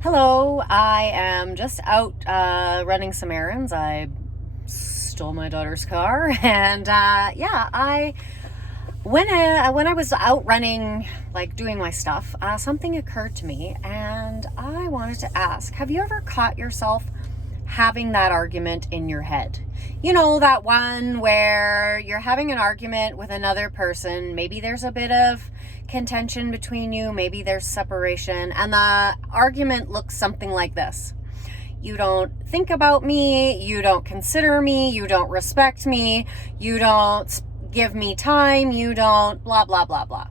Hello, I am just out running some errands. I stole my daughter's car, and when I was out running, like doing my stuff, something occurred to me, and I wanted to ask: have you ever caught yourself having that argument in your head? You know, that one where you're having an argument with another person. Maybe there's a bit of contention between you, maybe there's separation, and the argument looks something like this: you don't think about me, you don't consider me, you don't respect me, you don't give me time, you don't blah blah blah blah.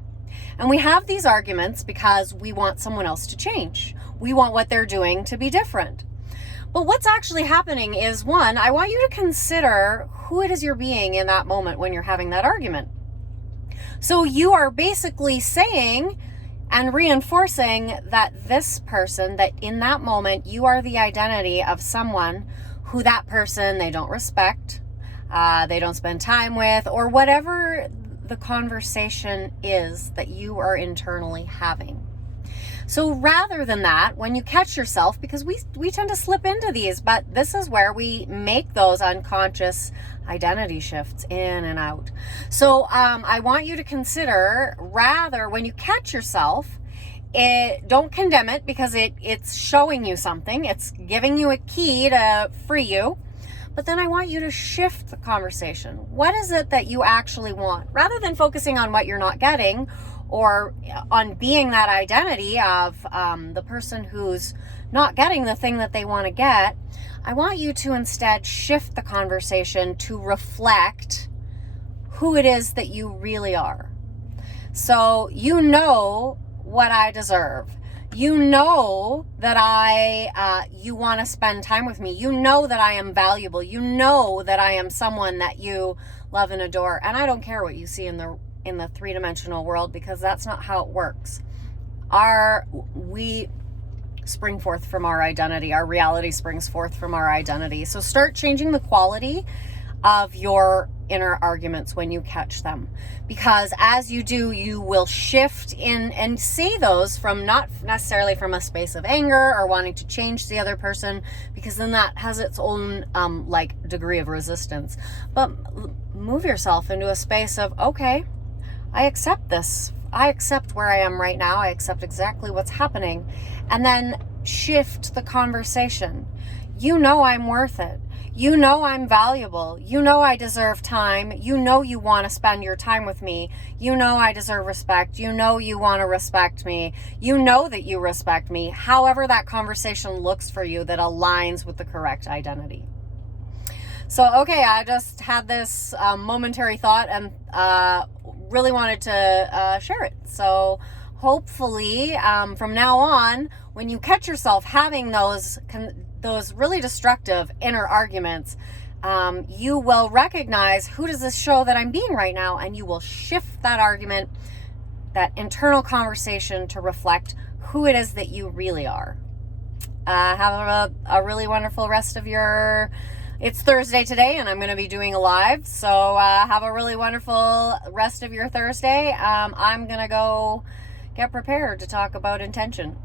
And we have these arguments because we want someone else to change. We want what they're doing to be different. But what's actually happening is, one, I want you to consider who it is you're being in that moment when you're having that argument. So you are basically saying and reinforcing that this person, that in that moment, you are the identity of someone who that person, they don't respect, they don't spend time with, or whatever the conversation is that you are internally having. So rather than that, when you catch yourself, because we tend to slip into these, but this is where we make those unconscious identity shifts in and out. So I want you to consider, rather, when you catch yourself, don't condemn it, because it's showing you something. It's giving you a key to free you. But then I want you to shift the conversation. What is it that you actually want? Rather than focusing on what you're not getting, or on being that identity of the person who's not getting the thing that they want to get, I want you to instead shift the conversation to reflect who it is that you really are. So you know what I deserve. You know that you want to spend time with me. You know that I am valuable. You know that I am someone that you love and adore. And I don't care what you see in the three-dimensional world, because that's not how it works. We spring forth from our identity. Our reality springs forth from our identity. So start changing the quality of your inner arguments when you catch them, because as you do, you will shift in and see those from not necessarily from a space of anger or wanting to change the other person, because then that has its own degree of resistance. But move yourself into a space of, okay, I accept this. I accept where I am right now. I accept exactly what's happening. And then shift the conversation. You know I'm worth it. You know I'm valuable. You know I deserve time. You know you want to spend your time with me. You know I deserve respect. You know you want to respect me. You know that you respect me. However that conversation looks for you that aligns with the correct identity. So, okay, I just had this momentary thought and really wanted to share it. So hopefully from now on, when you catch yourself having those really destructive inner arguments, you will recognize, who does this show that I'm being right now? And you will shift that argument, that internal conversation, to reflect who it is that you really are. Have a really wonderful rest of your... It's Thursday today, and I'm going to be doing a live, so have a really wonderful rest of your Thursday. I'm going to go get prepared to talk about intention.